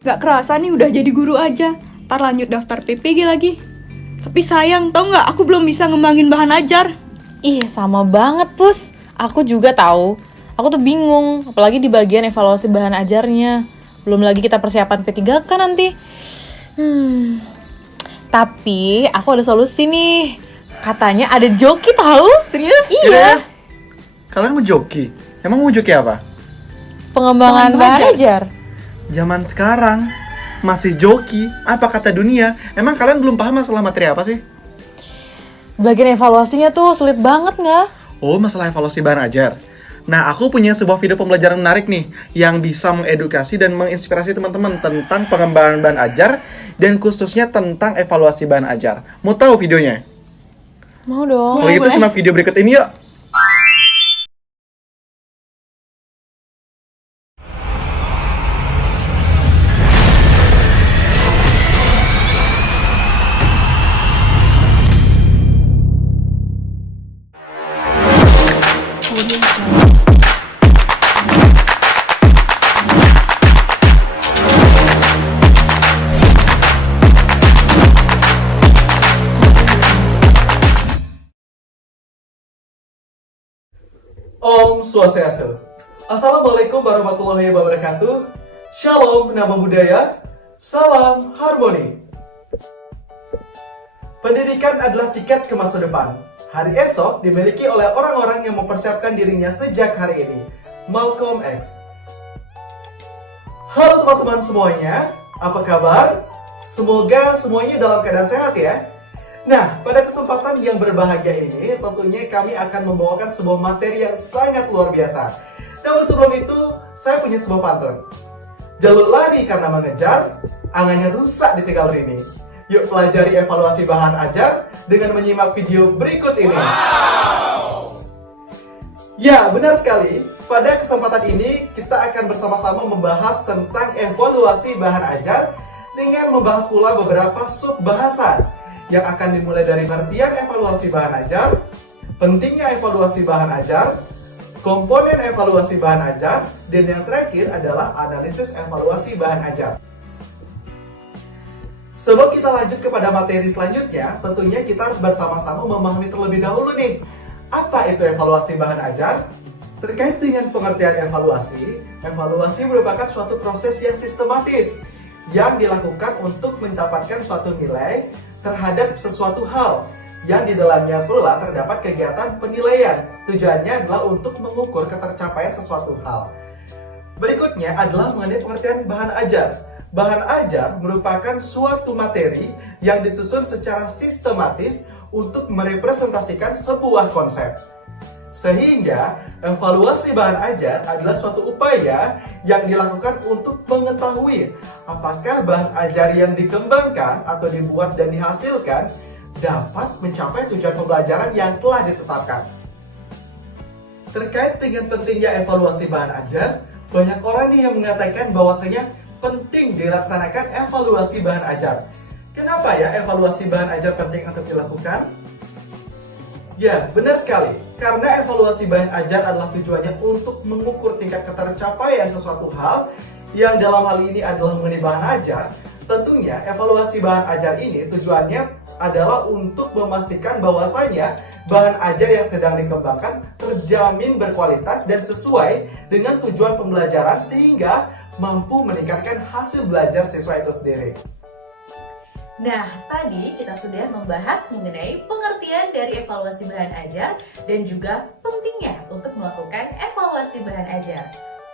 Gak kerasa nih udah jadi guru aja. Ntar lanjut daftar PPG lagi. Tapi sayang, tau gak aku belum bisa ngembangin bahan ajar. Ih, sama banget, Pus. Aku juga tahu. Aku tuh bingung, apalagi di bagian evaluasi bahan ajarnya. Belum lagi kita persiapan P3K nanti. Tapi aku ada solusi nih. Katanya ada joki tahu? Serius? Iya. Yes. Kalian mau joki? Emang mau joki apa? Pengembangan bahan ajar. Zaman sekarang masih joki, apa kata dunia? Emang kalian belum paham masalah materi apa sih? Bagian evaluasinya tuh sulit banget nggak? Oh, masalah evaluasi bahan ajar. Nah, aku punya sebuah video pembelajaran menarik nih yang bisa mengedukasi dan menginspirasi teman-teman tentang pengembangan bahan ajar dan khususnya tentang evaluasi bahan ajar. Mau tahu videonya? Mau dong. Kalau gitu simak video berikut ini yuk. Om Swastiastu. Assalamualaikum warahmatullahi wabarakatuh. Shalom Namo Buddhaya. Salam harmoni. Pendidikan adalah tiket ke masa depan. Hari esok dimiliki oleh orang-orang yang mempersiapkan dirinya sejak hari ini. Malcolm X. Halo teman-teman semuanya, apa kabar? Semoga semuanya dalam keadaan sehat ya. Nah, pada kesempatan yang berbahagia ini, tentunya kami akan membawakan sebuah materi yang sangat luar biasa. Namun sebelum itu, saya punya sebuah pantun. Jalur lari karena mengejar, angannya rusak ditinggal rini. Yuk pelajari evaluasi bahan ajar dengan menyimak video berikut ini. Wow! Ya, benar sekali. Pada kesempatan ini, kita akan bersama-sama membahas tentang evaluasi bahan ajar dengan membahas pula beberapa sub bahasan yang akan dimulai dari pengertian evaluasi bahan ajar, pentingnya evaluasi bahan ajar, komponen evaluasi bahan ajar, dan yang terakhir adalah analisis evaluasi bahan ajar. Sebelum kita lanjut kepada materi selanjutnya, tentunya kita harus bersama-sama memahami terlebih dahulu nih, apa itu evaluasi bahan ajar? Terkait dengan pengertian evaluasi, evaluasi merupakan suatu proses yang sistematis yang dilakukan untuk mendapatkan suatu nilai terhadap sesuatu hal yang di dalamnya pula terdapat kegiatan penilaian. Tujuannya adalah untuk mengukur ketercapaian sesuatu hal. Berikutnya adalah mengenai pengertian bahan ajar. Bahan ajar merupakan suatu materi yang disusun secara sistematis untuk merepresentasikan sebuah konsep. Sehingga evaluasi bahan ajar adalah suatu upaya yang dilakukan untuk mengetahui apakah bahan ajar yang dikembangkan atau dibuat dan dihasilkan dapat mencapai tujuan pembelajaran yang telah ditetapkan. Terkait dengan pentingnya evaluasi bahan ajar, banyak orang nih yang mengatakan bahwasanya penting dilaksanakan evaluasi bahan ajar. Kenapa ya evaluasi bahan ajar penting untuk dilakukan? Ya, benar sekali. Karena evaluasi bahan ajar adalah tujuannya untuk mengukur tingkat ketercapaian sesuatu hal yang dalam hal ini adalah mengenai bahan ajar. Tentunya evaluasi bahan ajar ini tujuannya adalah untuk memastikan bahwasanya bahan ajar yang sedang dikembangkan terjamin berkualitas dan sesuai dengan tujuan pembelajaran sehingga mampu meningkatkan hasil belajar siswa itu sendiri. Nah, tadi kita sudah membahas mengenai pengertian dari evaluasi bahan ajar dan juga pentingnya untuk melakukan evaluasi bahan ajar.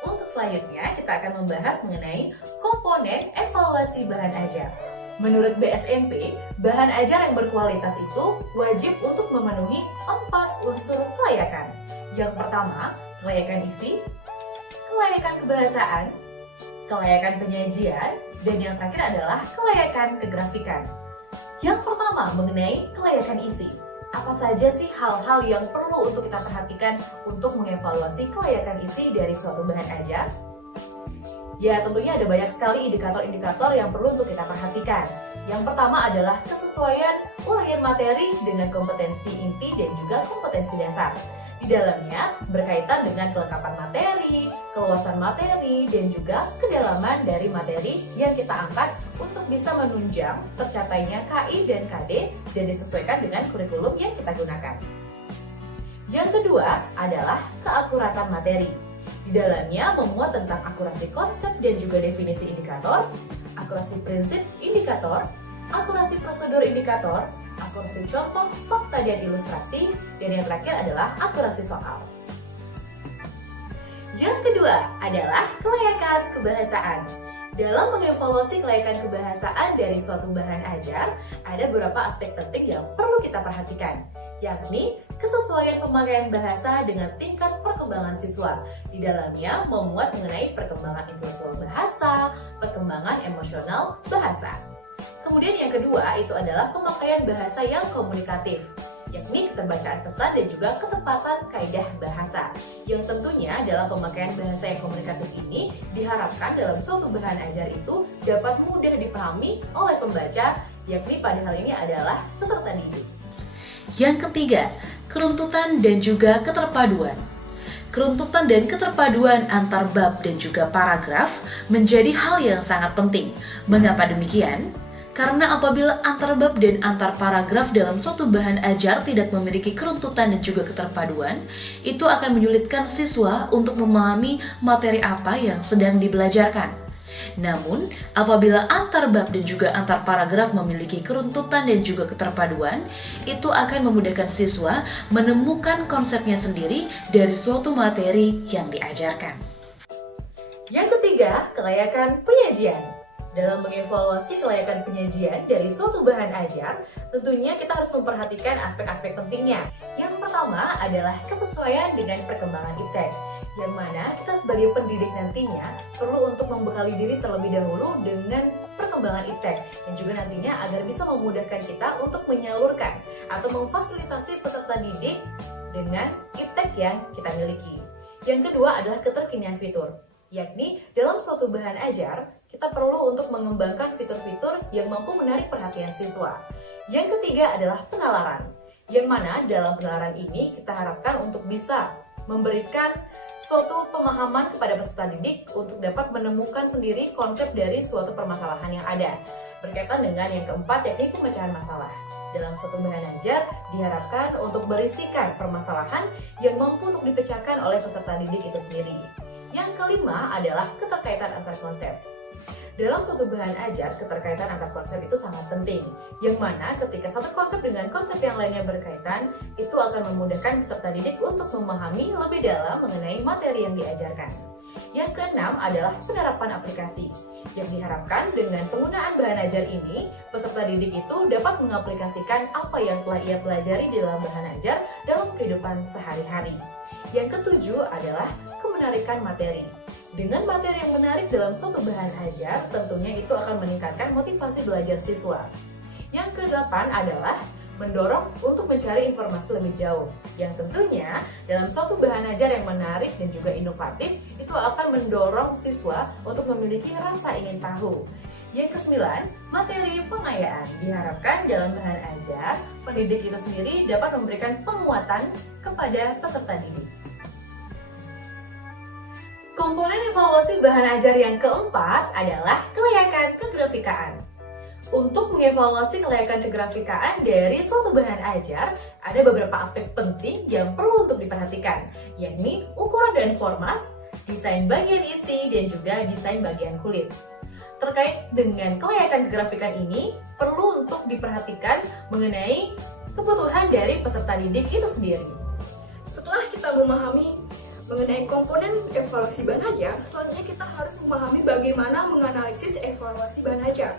Untuk selanjutnya, kita akan membahas mengenai komponen evaluasi bahan ajar. Menurut BSMP, bahan ajar yang berkualitas itu wajib untuk memenuhi 4 unsur kelayakan. Yang pertama, kelayakan isi, kelayakan kebahasaan, kelayakan penyajian, dan yang terakhir adalah kelayakan kegrafikan. Yang pertama mengenai kelayakan isi. Apa saja sih hal-hal yang perlu untuk kita perhatikan untuk mengevaluasi kelayakan isi dari suatu bahan ajar? Ya, tentunya ada banyak sekali indikator-indikator yang perlu untuk kita perhatikan. Yang pertama adalah kesesuaian uraian materi dengan kompetensi inti dan juga kompetensi dasar. Di Di dalamnya berkaitan dengan kelengkapan materi, keluasan materi, dan juga kedalaman dari materi yang kita angkat untuk bisa menunjang tercapainya KI dan KD dan disesuaikan dengan kurikulum yang kita gunakan. Yang kedua adalah keakuratan materi. Di dalamnya memuat tentang akurasi konsep dan juga definisi indikator, akurasi prinsip indikator, akurasi prosedur indikator, akurasi contoh, fakta dan ilustrasi, dan yang terakhir adalah akurasi soal. Yang kedua adalah kelayakan kebahasaan. Dalam mengevaluasi kelayakan kebahasaan dari suatu bahan ajar, ada beberapa aspek penting yang perlu kita perhatikan, yakni kesesuaian pemakaian bahasa dengan tingkat perkembangan siswa. Di dalamnya memuat mengenai perkembangan intelektual bahasa, perkembangan emosional bahasa. Kemudian yang kedua itu adalah pemakaian bahasa yang komunikatif, yakni keterbacaan pesan dan juga ketepatan kaidah bahasa. Yang tentunya dalam pemakaian bahasa yang komunikatif ini diharapkan dalam suatu bahan ajar itu dapat mudah dipahami oleh pembaca, yakni pada hal ini adalah peserta didik. Yang ketiga, keruntutan dan juga keterpaduan. Keruntutan dan keterpaduan antar bab dan juga paragraf menjadi hal yang sangat penting. Mengapa demikian? Karena apabila antar bab dan antar paragraf dalam suatu bahan ajar tidak memiliki keruntutan dan juga keterpaduan, itu akan menyulitkan siswa untuk memahami materi apa yang sedang dibelajarkan. Namun, apabila antar bab dan juga antar paragraf memiliki keruntutan dan juga keterpaduan, itu akan memudahkan siswa menemukan konsepnya sendiri dari suatu materi yang diajarkan. Yang ketiga, kelayakan penyajian. Dalam mengevaluasi kelayakan penyajian dari suatu bahan ajar, tentunya kita harus memperhatikan aspek-aspek pentingnya. Yang pertama adalah kesesuaian dengan perkembangan iptek, yang mana kita sebagai pendidik nantinya perlu untuk membekali diri terlebih dahulu dengan perkembangan iptek, dan juga nantinya agar bisa memudahkan kita untuk menyalurkan atau memfasilitasi peserta didik dengan iptek yang kita miliki. Yang kedua adalah keterkinian fitur, yakni dalam suatu bahan ajar kita perlu untuk mengembangkan fitur-fitur yang mampu menarik perhatian siswa. Yang ketiga adalah penalaran, yang mana dalam penalaran ini kita harapkan untuk bisa memberikan suatu pemahaman kepada peserta didik untuk dapat menemukan sendiri konsep dari suatu permasalahan yang ada. Berkaitan dengan yang keempat, yakni pemecahan masalah. Dalam suatu bahan ajar diharapkan untuk berisikan permasalahan yang mampu untuk dipecahkan oleh peserta didik itu sendiri. Yang kelima adalah keterkaitan antar konsep. Dalam suatu bahan ajar, keterkaitan antar konsep itu sangat penting, yang mana ketika satu konsep dengan konsep yang lainnya berkaitan, itu akan memudahkan peserta didik untuk memahami lebih dalam mengenai materi yang diajarkan. Yang keenam adalah penerapan aplikasi, yang diharapkan dengan penggunaan bahan ajar ini, peserta didik itu dapat mengaplikasikan apa yang telah ia pelajari di dalam bahan ajar dalam kehidupan sehari-hari. Yang ketujuh adalah kemenarikan materi. Dengan materi yang menarik dalam suatu bahan ajar, tentunya itu akan meningkatkan motivasi belajar siswa. Yang kedelapan adalah mendorong untuk mencari informasi lebih jauh, yang tentunya dalam suatu bahan ajar yang menarik dan juga inovatif, itu akan mendorong siswa untuk memiliki rasa ingin tahu. Yang kesembilan, materi pengayaan. Diharapkan dalam bahan ajar, pendidik itu sendiri dapat memberikan penguatan kepada peserta didik. Komponen evaluasi bahan ajar yang keempat adalah kelayakan kegrafikaan. Untuk mengevaluasi kelayakan kegrafikaan dari suatu bahan ajar, ada beberapa aspek penting yang perlu untuk diperhatikan, yakni ukuran dan format, desain bagian isi, dan juga desain bagian kulit. Terkait dengan kelayakan kegrafikan ini, perlu untuk diperhatikan mengenai kebutuhan dari peserta didik itu sendiri. Setelah kita memahami mengenai komponen evaluasi bahan ajar, selanjutnya kita harus memahami bagaimana menganalisis evaluasi bahan ajar.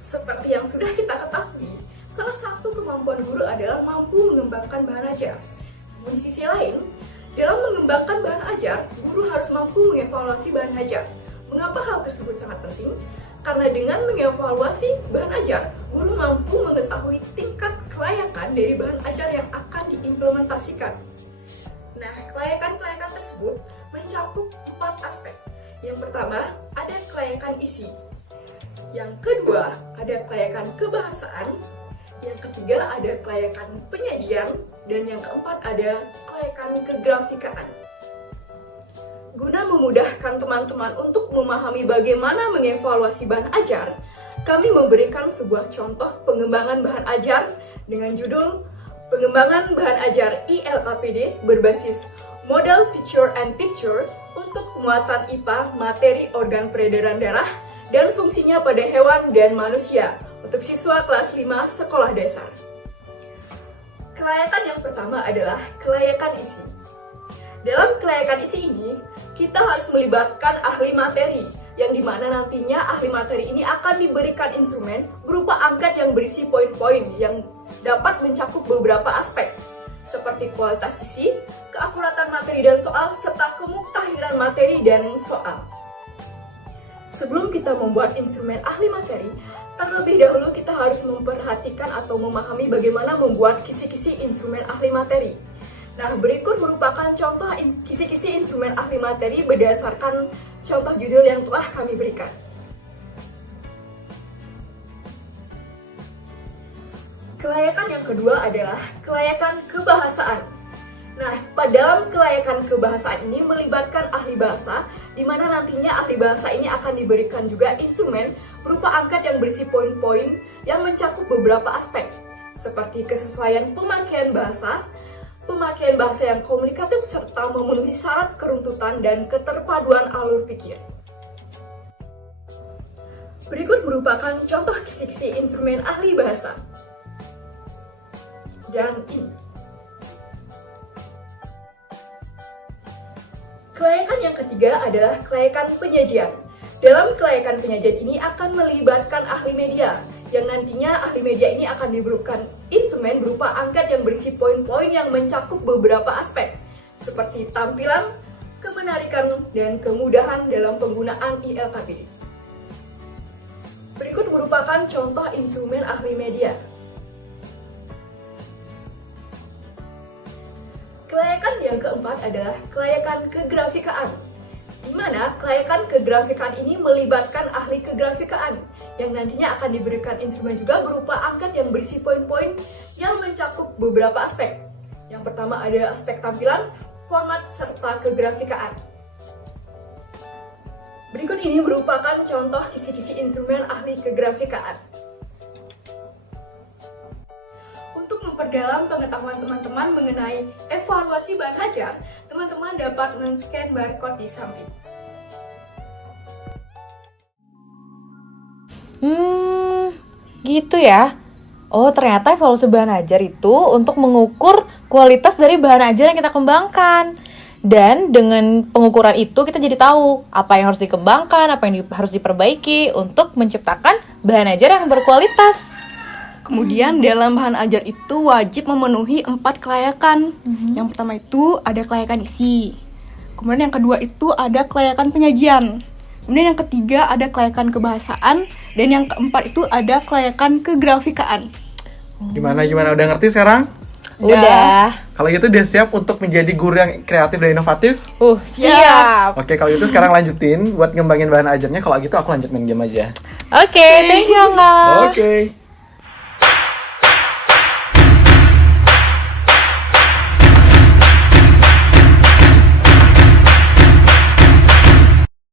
Seperti yang sudah kita ketahui, salah satu kemampuan guru adalah mampu mengembangkan bahan ajar. Namun di sisi lain, dalam mengembangkan bahan ajar, guru harus mampu mengevaluasi bahan ajar. Mengapa hal tersebut sangat penting? Karena dengan mengevaluasi bahan ajar, guru mampu mengetahui tingkat kelayakan dari bahan ajar yang akan diimplementasikan. Nah, kelayakan-kelayakan tersebut mencakup 4 aspek. Yang pertama, ada kelayakan isi. Yang kedua, ada kelayakan kebahasaan. Yang ketiga, ada kelayakan penyajian. Dan yang keempat, ada kelayakan kelayakan kegrafikaan. Guna memudahkan teman-teman untuk memahami bagaimana mengevaluasi bahan ajar, kami memberikan sebuah contoh pengembangan bahan ajar dengan judul Pengembangan Bahan Ajar ILKPD berbasis Model Picture and Picture untuk penguatan IPA materi organ peredaran darah dan fungsinya pada hewan dan manusia untuk siswa kelas 5 sekolah dasar. Kelayakan yang pertama adalah kelayakan isi. Dalam kelayakan isi ini, kita harus melibatkan ahli materi, yang dimana nantinya ahli materi ini akan diberikan instrumen berupa angkat yang berisi poin-poin yang dapat mencakup beberapa aspek, seperti kualitas isi, keakuratan materi dan soal, serta kemuktahiran materi dan soal. Sebelum kita membuat instrumen ahli materi, terlebih dahulu kita harus memperhatikan atau memahami bagaimana membuat kisi-kisi instrumen ahli materi. Nah, berikut merupakan contoh kisi-kisi instrumen ahli materi berdasarkan contoh judul yang telah kami berikan. Kelayakan yang kedua adalah kelayakan kebahasaan. Nah, dalam kelayakan kebahasaan ini melibatkan ahli bahasa, di mana nantinya ahli bahasa ini akan diberikan juga instrumen berupa angkat yang berisi poin-poin yang mencakup beberapa aspek, seperti kesesuaian pemakaian bahasa yang komunikatif, serta memenuhi syarat keruntutan dan keterpaduan alur pikir. Berikut merupakan contoh kisi-kisi instrumen ahli bahasa. Dan ini. Kelayakan yang ketiga adalah kelayakan penyajian. Dalam kelayakan penyajian ini akan melibatkan ahli media, yang nantinya ahli media ini akan diberikan instrumen berupa angkat yang berisi poin-poin yang mencakup beberapa aspek, seperti tampilan, kemenarikan, dan kemudahan dalam penggunaan ILKPD. Berikut merupakan contoh instrumen ahli media. Kelayakan yang keempat adalah kelayakan kegrafikaan, di mana kelayakan kegrafikaan ini melibatkan ahli kegrafikaan, yang nantinya akan diberikan instrumen juga berupa angkat yang berisi poin-poin yang mencakup beberapa aspek. Yang pertama ada aspek tampilan, format, serta kegrafikaan. Berikut ini merupakan contoh kisi-kisi instrumen ahli kegrafikaan. Untuk memperdalam pengetahuan teman-teman mengenai evaluasi bahan ajar, teman-teman dapat men-scan barcode di samping. Gitu ya. Oh, ternyata evaluasi bahan ajar itu untuk mengukur kualitas dari bahan ajar yang kita kembangkan. Dan dengan pengukuran itu kita jadi tahu apa yang harus dikembangkan, apa yang harus diperbaiki untuk menciptakan bahan ajar yang berkualitas. Kemudian dalam bahan ajar itu wajib memenuhi 4 kelayakan. Yang pertama itu ada kelayakan isi. Kemudian yang kedua itu ada kelayakan penyajian. Kemudian yang ketiga ada kelayakan kebahasaan. Dan yang keempat itu ada kelayakan kegrafikaan. Gimana? Udah ngerti sekarang? Udah. Kalau gitu udah siap untuk menjadi guru yang kreatif dan inovatif? Siap. Oke, kalau gitu sekarang lanjutin buat ngembangin bahan ajarnya. Kalau gitu aku lanjut main game aja. Oke, thank you, Angga. Oke.